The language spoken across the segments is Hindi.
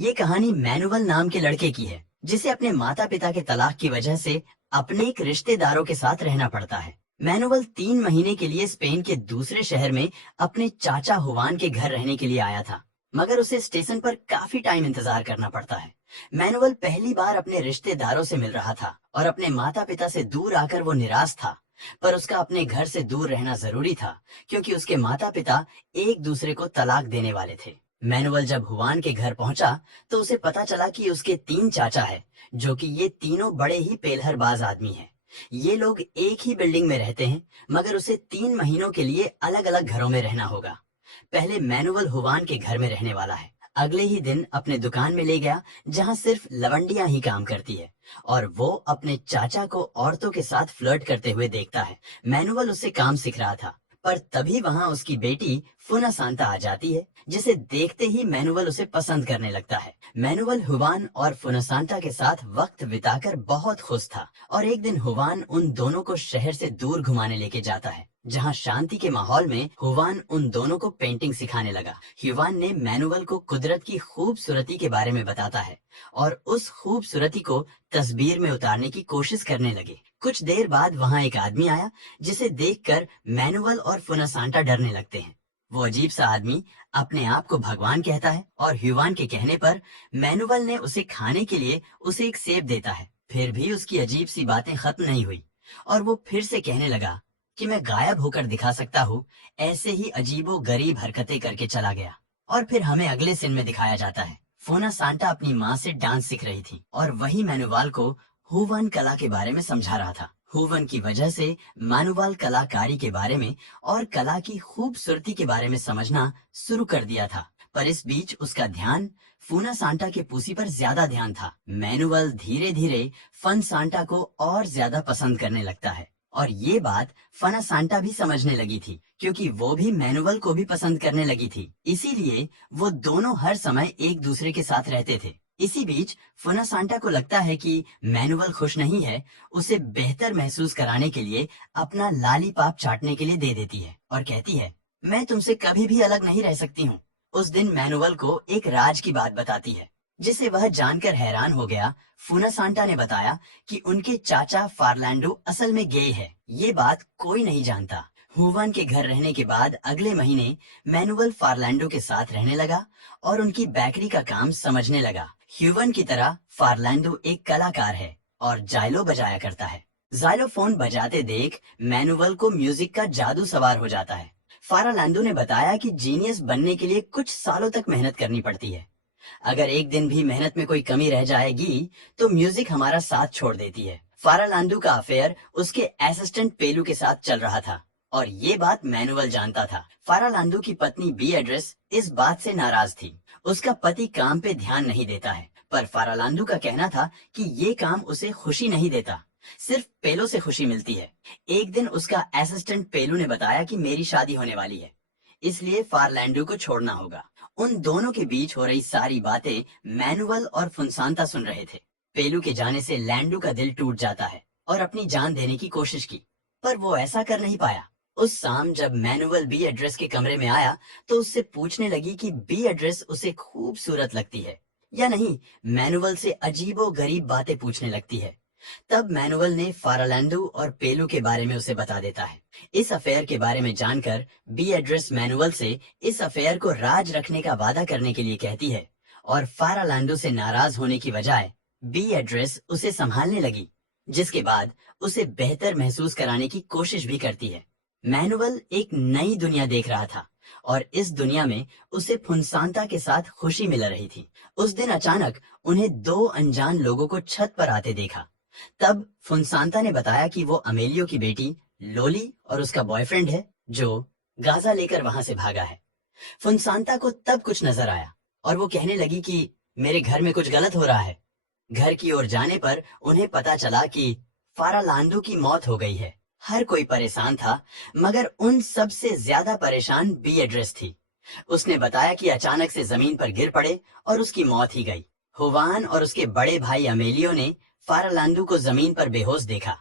ये कहानी मैनुअल नाम के लड़के की है जिसे अपने माता पिता के तलाक की वजह से अपने एक रिश्तेदारों के साथ रहना पड़ता है। मैनुअल 3 महीने के लिए स्पेन के दूसरे शहर में अपने चाचा हुवान के घर रहने के लिए आया था, मगर उसे स्टेशन पर काफी टाइम इंतजार करना पड़ता है। मैनुअल पहली बार अपने रिश्तेदारों से मिल रहा था और अपने माता पिता से दूर आकर वो निराश था। पर उसका अपने घर से दूर रहना जरूरी था क्योंकि उसके माता पिता एक दूसरे को तलाक देने वाले थे। मैनुअल जब हुवान के घर पहुंचा तो उसे पता चला कि उसके 3 चाचा है, जो कि ये तीनों बड़े ही पेलहरबाज आदमी हैं। ये लोग एक ही बिल्डिंग में रहते हैं, मगर उसे 3 महीनों के लिए अलग अलग घरों में रहना होगा। पहले मैनुअल हुवान के घर में रहने वाला है। अगले ही दिन अपने दुकान में ले गया जहां सिर्फ लवंडियां ही काम करती है और वो अपने चाचा को औरतों के साथ फ्लर्ट करते हुए देखता है। मैनुअल उससे काम सीख रहा था, पर तभी वहां उसकी बेटी फुना सांता आ जाती है, जिसे देखते ही मैनुअल उसे पसंद करने लगता है। मैनुअल हुवान और फुना सांता के साथ वक्त बिताकर बहुत खुश था और एक दिन हुवान उन दोनों को शहर से दूर घुमाने लेके जाता है, जहां शांति के माहौल में हुवान उन दोनों को पेंटिंग सिखाने लगा। हुवान ने मैनुअल को कुदरत की खूबसूरती के बारे में बताता है और उस खूबसूरती को तस्वीर में उतारने की कोशिश करने लगे। कुछ देर बाद वहां एक आदमी आया जिसे देखकर मैनुअल और फुनासांटा डरने लगते हैं। वो अजीब सा आदमी अपने आप को भगवान कहता है और हुवान के कहने पर मैनुअल ने उसे खाने के लिए उसे एक सेब देता है। फिर भी उसकी अजीब सी बातें खत्म नहीं हुई और वो फिर से कहने लगा कि मैं गायब होकर दिखा सकता हूँ। ऐसे ही अजीबो गरीब हरकतें करके चला गया और फिर हमें अगले सीन में दिखाया जाता है। फोना सांता अपनी माँ से डांस सीख रही थी और वही मैनुअल को हुवन कला के बारे में समझा रहा था। हुवन की वजह से मैनुअल कलाकारी के बारे में और कला की खूबसूरती के बारे में समझना शुरू कर दिया था, पर इस बीच उसका ध्यान फूना सांता के पूसी पर ज्यादा ध्यान था। मैनुअल धीरे धीरे फन सांता को और ज्यादा पसंद करने लगता है और ये बात फना सांता भी समझने लगी थी क्योंकि वो भी मैनुअल को भी पसंद करने लगी थी। इसीलिए वो दोनों हर समय एक दूसरे के साथ रहते थे। इसी बीच फना सांता को लगता है कि मैनुअल खुश नहीं है, उसे बेहतर महसूस कराने के लिए अपना लालीपाप चाटने के लिए दे देती है और कहती है, मैं तुमसे कभी भी अलग नहीं रह सकती हूँ। उस दिन मैनुअल को एक राज की बात बताती है जिसे वह जानकर हैरान हो गया। फुना सांता ने बताया कि उनके चाचा फार्लैंडो असल में गे है। ये बात कोई नहीं जानता। हुवान के घर रहने के बाद अगले महीने मैनुअल फार्लैंडो के साथ रहने लगा और उनकी बेकरी का काम समझने लगा। ह्यूवन की तरह फार्लैंडो एक कलाकार है और जाइलो बजाया करता है। जाइलोफोन बजाते देख मैनुअल को म्यूजिक का जादू सवार हो जाता है। फार्लैंडो ने बताया कि जीनियस बनने के लिए कुछ सालों तक मेहनत करनी पड़ती है। अगर एक दिन भी मेहनत में कोई कमी रह जाएगी तो म्यूजिक हमारा साथ छोड़ देती है। फारालांडू का अफेयर उसके असिस्टेंट पेलू के साथ चल रहा था और ये बात मैनुअल जानता था। फारालांडू की पत्नी बी एड्रेस इस बात से नाराज थी। उसका पति काम पे ध्यान नहीं देता है, पर फारालांडू का कहना था कि ये काम उसे खुशी नहीं देता, सिर्फ पेलो से खुशी मिलती है। एक दिन उसका असिस्टेंट पेलू ने बताया कि मेरी शादी होने वाली है, इसलिए फारलैंडो को छोड़ना होगा। उन दोनों के बीच हो रही सारी बातें मैनुअल और फुनसांता सुन रहे थे। पेलू के जाने से लैंडो का दिल टूट जाता है और अपनी जान देने की कोशिश की, पर वो ऐसा कर नहीं पाया। उस शाम जब मैनुअल बी एड्रेस के कमरे में आया तो उससे पूछने लगी कि बी एड्रेस उसे खूबसूरत लगती है या नहीं। मैनुअल से अजीबो गरीब बातें पूछने लगती है। तब मैनुअल ने फारालैंडो और पेलू के बारे में उसे बता देता है। इस अफेयर के बारे में जानकर बी एड्रेस मैनुअल से इस अफेयर को राज रखने का वादा करने के लिए कहती है और फारालैंडो से नाराज होने की बजाय बी एड्रेस उसे संभालने लगी, जिसके बाद उसे बेहतर महसूस कराने की कोशिश भी करती है। मैनुअल एक नई दुनिया देख रहा था और इस दुनिया में उसे फुनसांता के साथ खुशी मिल रही थी। उस दिन अचानक उन्हें 2 अनजान लोगों को छत पर आते देखा। तब फुनसांता ने बताया कि वो अमेलियो की बेटी लोली और उसका बॉयफ्रेंड है जो गाजा लेकर वहां से भागा है। फुनसांता को तब कुछ नजर आया और वो कहने लगी कि मेरे घर में कुछ गलत हो रहा है। घर की ओर जाने पर उन्हें पता चला कि फारालांडो की मौत हो गई है। हर कोई परेशान था, मगर उन सबसे ज्यादा परेशान बी एड्रेस थी। उसने बताया कि अचानक से जमीन पर गिर पड़े और उसकी मौत ही गई। हुवान और उसके बड़े भाई अमेलियो ने फारालांडो को जमीन पर बेहोश देखा।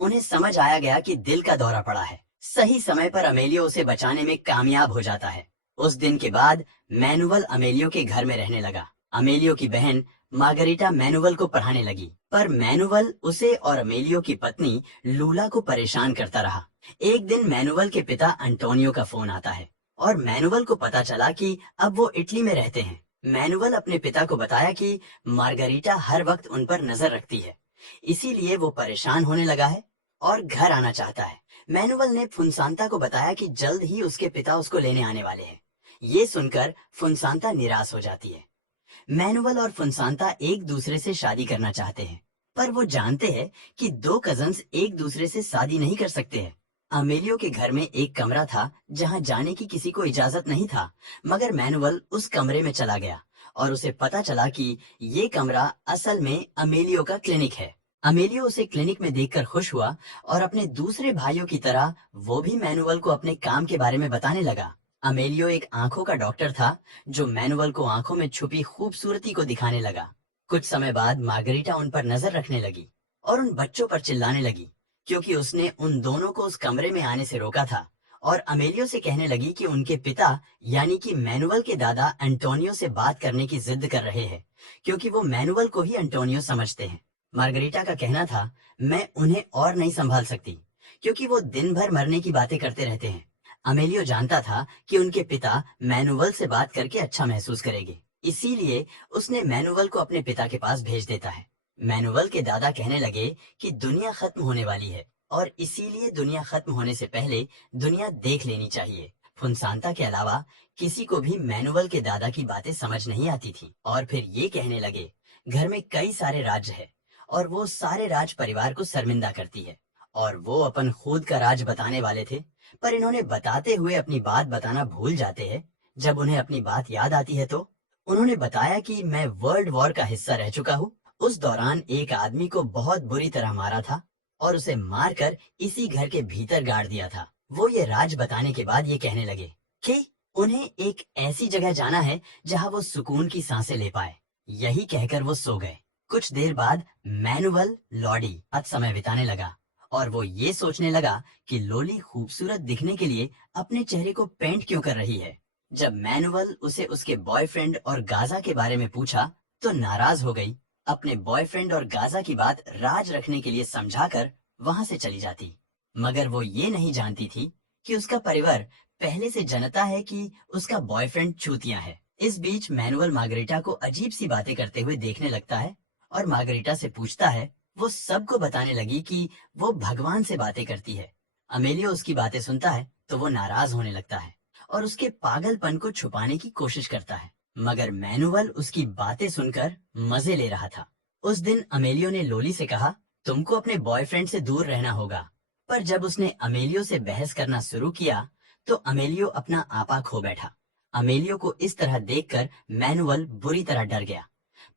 उन्हें समझ आया गया कि दिल का दौरा पड़ा है। सही समय पर अमेलियो उसे बचाने में कामयाब हो जाता है। उस दिन के बाद मैनुअल अमेलियो के घर में रहने लगा। अमेलियो की बहन मार्गरीटा मैनुअल को पढ़ाने लगी, पर मैनुअल उसे और अमेलियो की पत्नी लूला को परेशान करता रहा। एक दिन मैनुअल के पिता अंटोनियो का फोन आता है और मैनुअल को पता चला कि अब वो इटली में रहते हैं। मैनुअल अपने पिता को बताया कि मार्गरीटा हर वक्त उन पर नजर रखती है, इसीलिए वो परेशान होने लगा है और घर आना चाहता है। मैनुअल ने फुनसांता को बताया कि जल्द ही उसके पिता उसको लेने आने वाले हैं। ये सुनकर फुनसांता निराश हो जाती है। मैनुअल और फुनसांता एक दूसरे से शादी करना चाहते हैं, पर वो जानते हैं कि दो कजन्स एक दूसरे से शादी नहीं कर सकते हैं। अमेलियो के घर में एक कमरा था जहां जाने की किसी को इजाजत नहीं था, मगर मैनुअल उस कमरे में चला गया और उसे पता चला कि ये कमरा असल में अमेलियो का क्लिनिक है। अमेलियो उसे क्लिनिक में देखकर खुश हुआ और अपने दूसरे भाइयों की तरह वो भी मैनुअल को अपने काम के बारे में बताने लगा। अमेलियो एक आंखों का डॉक्टर था जो मैनुअल को आंखों में छुपी खूबसूरती को दिखाने लगा। कुछ समय बाद मार्गरीटा उन पर नजर रखने लगी और उन बच्चों पर चिल्लाने लगी क्योंकि उसने उन दोनों को उस कमरे में आने से रोका था, और अमेलियो से कहने लगी कि उनके पिता यानी कि मैनुअल के दादा एंटोनियो से बात करने की जिद कर रहे हैं क्योंकि वो मैनुअल को ही एंटोनियो समझते हैं। मार्गरीटा का कहना था, मैं उन्हें और नहीं संभाल सकती क्योंकि वो दिन भर मरने की बातें करते रहते हैं। अमेलियो जानता था कि उनके पिता मैनुअल से बात करके अच्छा महसूस करेंगे, इसीलिए उसने मैनुअल को अपने पिता के पास भेज देता है। मैनुअल के दादा कहने लगे कि दुनिया खत्म होने वाली है और इसीलिए दुनिया खत्म होने से पहले दुनिया देख लेनी चाहिए। फुनसांता के अलावा किसी को भी मैनुअल के दादा की बातें समझ नहीं आती थी और फिर ये कहने लगे, घर में कई सारे राज्य है और वो सारे राज परिवार को शर्मिंदा करती है और वो अपन खुद का राज बताने वाले थे, पर इन्होंने बताते हुए अपनी बात बताना भूल जाते हैं। जब उन्हें अपनी बात याद आती है तो उन्होंने बताया कि मैं वर्ल्ड वॉर का हिस्सा रह चुका हूँ। उस दौरान एक आदमी को बहुत बुरी तरह मारा था और उसे मारकर इसी घर के भीतर गाड़ दिया था। वो ये राज बताने के बाद ये कहने लगे कि उन्हें एक ऐसी जगह जाना है जहाँ वो सुकून की सांसें ले पाए। यही कहकर वो सो गए। कुछ देर बाद मैनुअल लॉडी आज समय बिताने लगा और वो ये सोचने लगा कि लोली खूबसूरत दिखने के लिए अपने चेहरे को पेंट क्यों कर रही है। जब मैनुअल उसे उसके बॉयफ्रेंड और गाजा के बारे में पूछा तो नाराज हो गई। अपने बॉयफ्रेंड और गाजा की बात राज रखने के लिए समझाकर वहां से चली जाती, मगर वो ये नहीं जानती थी कि उसका परिवार पहले से जानता है कि उसका बॉयफ्रेंड चूतिया है। इस बीच मैनुअल मार्गरीटा को अजीब सी बातें करते हुए देखने लगता है और मार्गरीटा से पूछता है। वो सबको बताने लगी कि वो भगवान से बातें करती है। अमेलियो उसकी बातें सुनता है तो वो नाराज होने लगता है और उसके पागलपन को छुपाने की कोशिश करता है, मगर मैनुअल उसकी बातें सुनकर मजे ले रहा था। उस दिन अमेलियो ने लोली से कहा, तुमको अपने बॉयफ्रेंड से दूर रहना होगा, पर जब उसने अमेलियो से बहस करना शुरू किया तो अमेलियो अपना आपा खो बैठा। अमेलियो को इस तरह देखकर मैनुअल बुरी तरह डर गया,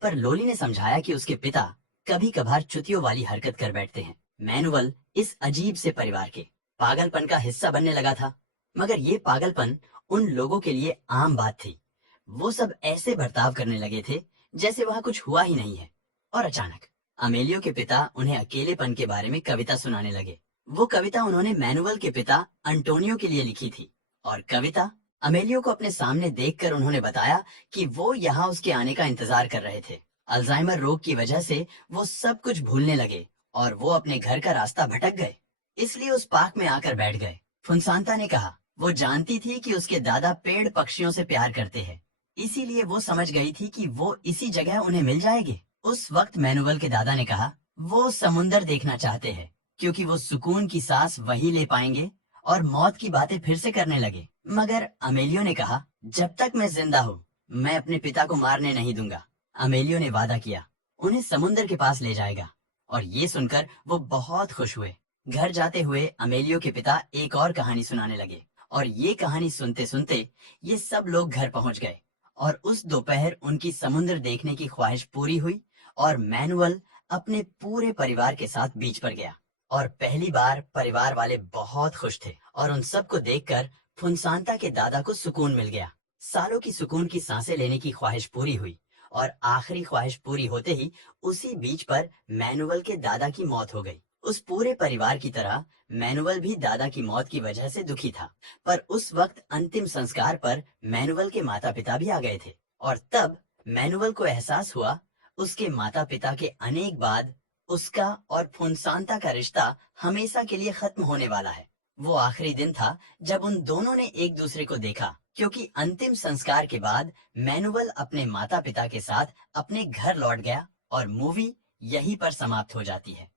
पर लोली ने समझाया कि उसके पिता कभी कभार चुतियों वाली हरकत कर बैठते हैं। मैनुअल इस अजीब से परिवार के पागलपन का हिस्सा बनने लगा था, मगर ये पागलपन उन लोगों के लिए आम बात थी। वो सब ऐसे बर्ताव करने लगे थे जैसे वहां कुछ हुआ ही नहीं है। और अचानक अमेलियो के पिता उन्हें अकेलेपन के बारे में कविता सुनाने लगे। वो कविता उन्होंने मैनुअल के पिता अंटोनियो के लिए लिखी थी और कविता अमेलियो को अपने सामने देखकर उन्होंने बताया कि वो यहाँ उसके आने का इंतजार कर रहे थे। अल्जाइमर रोग की वजह से वो सब कुछ भूलने लगे और वो अपने घर का रास्ता भटक गए, इसलिए उस पार्क में आकर बैठ गए। फुनसांता ने कहा, वो जानती थी कि उसके दादा पेड़ पक्षियों से प्यार करते हैं, इसीलिए वो समझ गई थी कि वो इसी जगह उन्हें मिल जाएगी। उस वक्त मैनुअल के दादा ने कहा, वो समुंदर देखना चाहते हैं क्योंकि वो सुकून की सांस वही ले पाएंगे, और मौत की बातें फिर से करने लगे। मगर अमेलियो ने कहा, जब तक मैं जिंदा हूँ मैं अपने पिता को मारने नहीं दूंगा। अमेलियो ने वादा किया उन्हें समुंदर के पास ले जाएगा और ये सुनकर वो बहुत खुश हुए। घर जाते हुए अमेलियो के पिता एक और कहानी सुनाने लगे और ये कहानी सुनते सुनते ये सब लोग घर पहुंच गए और उस दोपहर उनकी समुद्र देखने की ख्वाहिश पूरी हुई और मैनुअल अपने पूरे परिवार के साथ बीच पर गया और पहली बार परिवार वाले बहुत खुश थे और उन सबको देखकर फुनसांता के दादा को सुकून मिल गया। सालों की सुकून की सांसें लेने की ख्वाहिश पूरी हुई और आखिरी ख्वाहिश पूरी होते ही उसी बीच पर मैनुअल के दादा की मौत हो गई। उस पूरे परिवार की तरह मैनुअल भी दादा की मौत की वजह से दुखी था, पर उस वक्त अंतिम संस्कार पर मैनुअल के माता पिता भी आ गए थे और तब मैनुअल को एहसास हुआ उसके माता पिता के अनेक बाद उसका और फुनसांता का रिश्ता हमेशा के लिए खत्म होने वाला है। वो आखिरी दिन था जब उन दोनों ने एक दूसरे को देखा, क्योंकि अंतिम संस्कार के बाद मैनुअल अपने माता पिता के साथ अपने घर लौट गया और मूवी यहीं पर समाप्त हो जाती है।